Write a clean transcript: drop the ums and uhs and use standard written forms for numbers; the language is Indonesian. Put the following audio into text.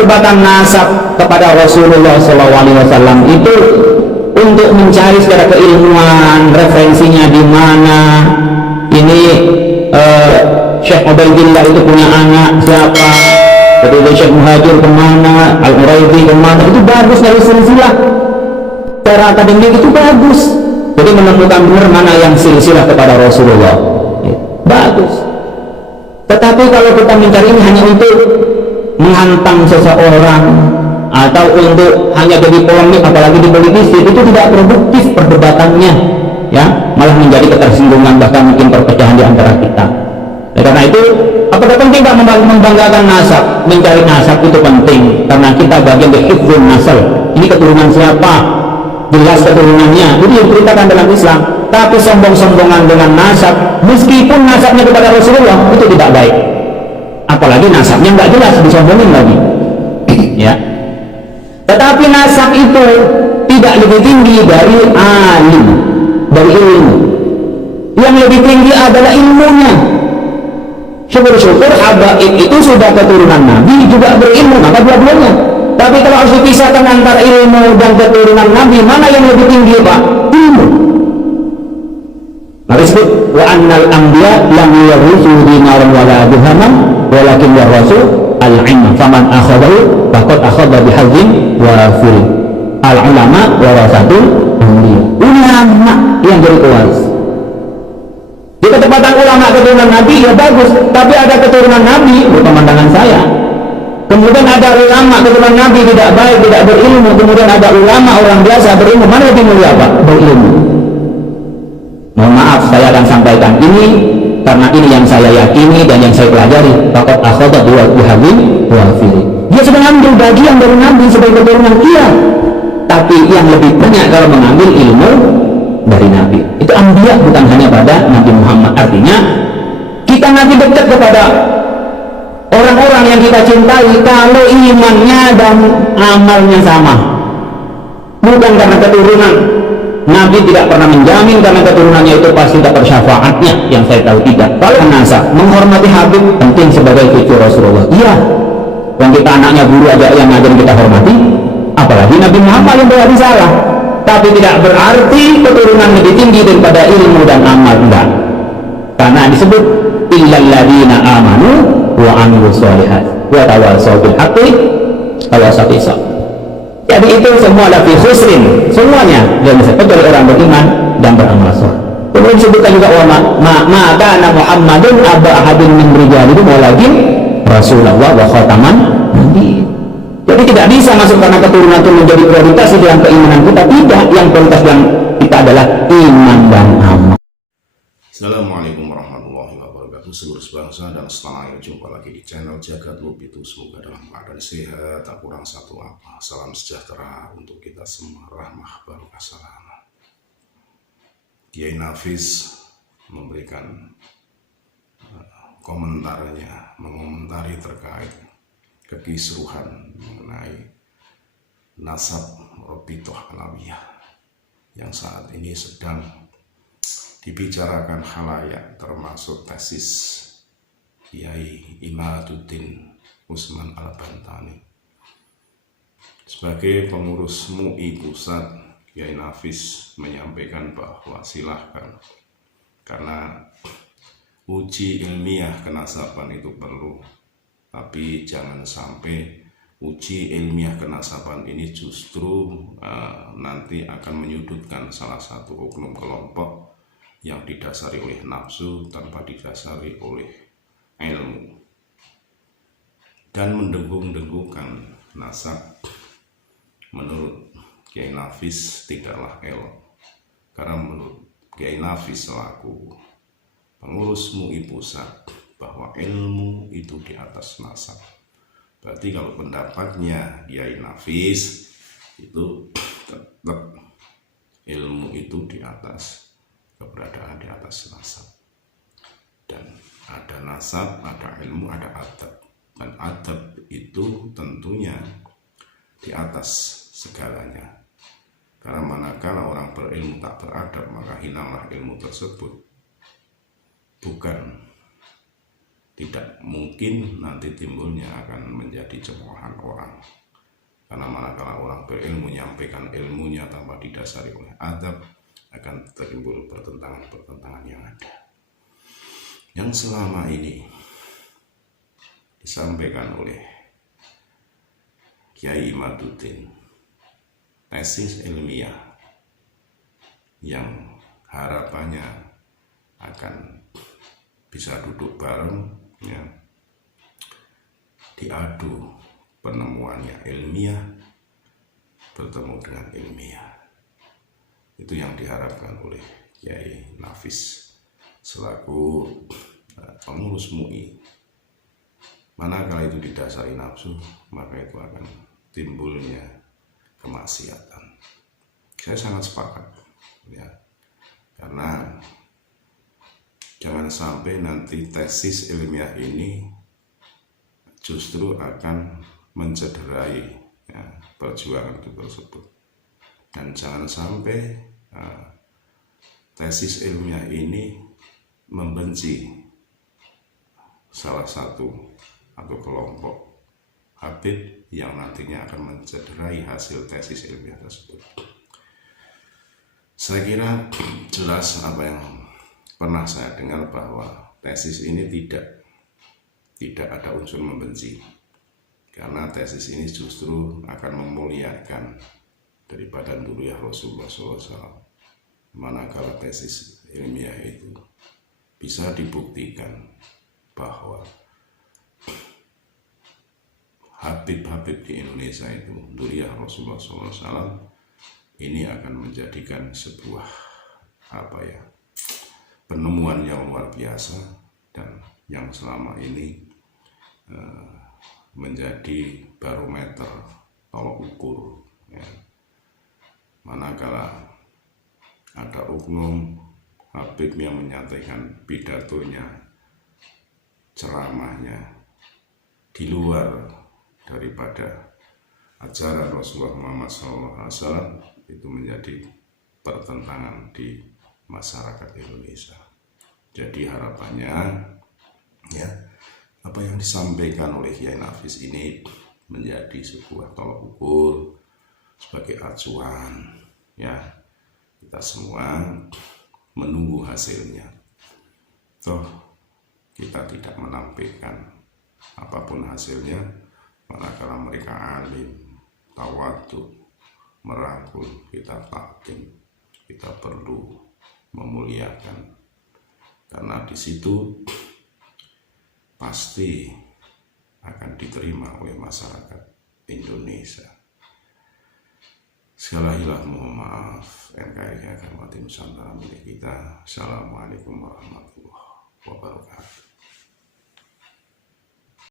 perdebatan nasab kepada Rasulullah SAW itu untuk mencari secara keilmuan referensinya di mana, ini Syekh Ubaidillah itu punya anak siapa, kemudian Syekh Muhajir kemana, Al-Uraidi kemana, itu bagus dari silsilah secara akademik, itu bagus. Jadi menemukan benar mana yang silsilah kepada Rasulullah, bagus. Tetapi kalau kita mencari ini hanya untuk menghantam seseorang atau untuk hanya jadi polemik, apalagi di politis, itu tidak produktif perdebatannya, ya, malah menjadi ketersinggungan, bahkan mungkin perpecahan di antara kita. Karena itu, apakah penting tak membanggakan nasab? Mencari nasab itu penting karena kita bagian dari hifdzun nasal. Ini keturunan siapa? Jelas keturunannya. Itu diceritakan dalam Islam. Tapi sombong-sombongan dengan nasab, meskipun nasabnya kepada Rasulullah, itu tidak baik. Apalagi nasabnya nggak jelas, disombongin lagi. Ya. Tetapi nasab itu tidak lebih tinggi dari alim, dari ilmu. Yang lebih tinggi adalah ilmunya. Syukur-syukur habaib itu sudah keturunan Nabi, juga berilmu, maka dua-duanya. Tapi kalau harus dipisahkan antara ilmu dan keturunan Nabi, mana yang lebih tinggi, Pak? Ilmu. Maka disebut wa annal anbiya lam yarithu dinaran wala dirhaman walakin yarithu al-ilma faman akhadahu faqad akhadha bihadzin wafir. Al-ulama warasatul anbiya. Ulama yang jadi pewaris. Di ketepatan ulama keturunan Nabi ya bagus, tapi ada keturunan Nabi, menurut pemandangan saya. Kemudian ada ulama keturunan Nabi tidak baik, tidak berilmu. Kemudian ada ulama orang biasa berilmu. Mana lebih mulia, Pak? Berilmu. Mohon maaf, saya akan sampaikan ini karena ini yang saya yakini dan yang saya pelajari. Faqad akhadha bihadzin wafir. Dia sudah ambil bagian dari Nabi sebagai keturunan dia. Tapi yang lebih banyak kalau mengambil ilmu dari Nabi. Itu anbiya, bukan hanya pada Nabi Muhammad. Artinya kita nanti dekat kepada orang-orang yang kita cintai kalau imannya dan amalnya sama, bukan karena keturunan. Nabi tidak pernah menjamin karena keturunannya itu pasti dapat syafaatnya, yang saya tahu tidak. Kalau nasab, menghormati Habib penting sebagai cucu Rasulullah, iya. Yang kita anaknya guru aja yang ngajarin kita hormati, apalagi Nabi Muhammad yang berarti salah. Tapi tidak berarti keturunan lebih tinggi daripada ilmu dan amal, enggak. Karena disebut illal ladzina amanu wa amilus sholihat wa tawassaw bil haqqi tawassaw bis sabr. Jadi itu semua lafi khusrin, semuanya dan kecuali orang beriman dan beramal saleh. Kemudian disebutkan juga ma kana Muhammadun aba ahadin min rijalikum walakin Rasulullah wa khataman nabi. Jadi tidak bisa masuk karena keturunan itu menjadi prioritas di dalam keimanan kita, tidak. Yang prioritas yang kita adalah iman dan amal. Assalamualaikum warahmatullahi wabarakatuh. Seluruh sebangsa dan setanah air, jumpa lagi di channel Jagat Lub itu. Semoga dalam keadaan sehat, tak kurang satu apa. Salam sejahtera untuk kita semua, rahmah barokah salam. Kiai Nafis memberikan komentarnya, mengomentari terkait kekisruhan mengenai nasab Rabithah Alawiyah yang saat ini sedang dibicarakan khalayak, termasuk tesis Kiai Imaduddin Usman Al-Bantani. Sebagai pengurus MUI Pusat, Kiai Nafis menyampaikan bahwa silahkan, karena uji ilmiah kenasaban itu perlu, tapi jangan sampai uji ilmiah kenasaban ini justru nanti akan menyudutkan salah satu oknum kelompok yang didasari oleh nafsu tanpa didasari oleh ilmu dan mendengung-dengungkan nasab. Menurut Kiai Nafis tidaklah elok, karena menurut Kiai Nafis selaku pengurus MUI Pusat bahwa ilmu itu di atas nasab. Berarti kalau pendapatnya Kiai Nafis itu tetap ilmu itu di atas, keberadaan di atas nasab. Dan ada nasab, ada ilmu, ada adab. Dan adab itu tentunya di atas segalanya. Karena manakala orang berilmu tak beradab, maka hilanglah ilmu tersebut. Bukan tidak mungkin nanti timbulnya akan menjadi cemoohan orang. Karena manakala orang berilmu menyampaikan ilmunya tanpa didasari oleh adab, akan timbul pertentangan-pertentangan yang ada. Yang selama ini disampaikan oleh Kiai Imaduddin, tesis ilmiah yang harapannya akan bisa duduk bareng, ya, diadu penemuannya ilmiah bertemu dengan ilmiah. Itu yang diharapkan oleh Kiai Nafis selaku pengurus MUI. Manakala itu didasari nafsu, maka itu akan timbulnya kemaksiatan. Saya sangat sepakat, ya, karena jangan sampai nanti tesis ilmiah ini justru akan mencederai, ya, perjuangan itu tersebut. Dan jangan sampai tesis ilmiah ini membenci salah satu atau kelompok Habib yang nantinya akan mencederai hasil tesis ilmiah tersebut. Saya kira jelas apa yang pernah saya dengar, bahwa tesis ini tidak ada unsur membenci, karena tesis ini justru akan memuliakan daripada nuriyah Rasulullah SAW. Manakala tesis ilmiah itu bisa dibuktikan bahwa Habib-habib di Indonesia itu nuriyah Rasulullah SAW, ini akan menjadikan sebuah penemuan yang luar biasa, dan yang selama ini menjadi barometer tolok ukur, ya. Manakala ada oknum Habib yang menyatakan pidatonya, ceramahnya di luar daripada ajaran Rasulullah Muhammad SAW, itu menjadi pertentangan di masyarakat Indonesia. Jadi harapannya, ya, apa yang disampaikan oleh Kiai Nafis ini menjadi sebuah tolok ukur sebagai acuan, ya, kita semua menunggu hasilnya. Toh kita tidak menampilkan apapun hasilnya, manakala mereka alim, tawadhu, merangkul, kita takdim, kita perlu memuliakan, karena di situ pasti akan diterima oleh masyarakat Indonesia. Sekali lagi mohon maaf, NKRI Agama Nusantara milik kita. Assalamualaikum warahmatullahi wabarakatuh.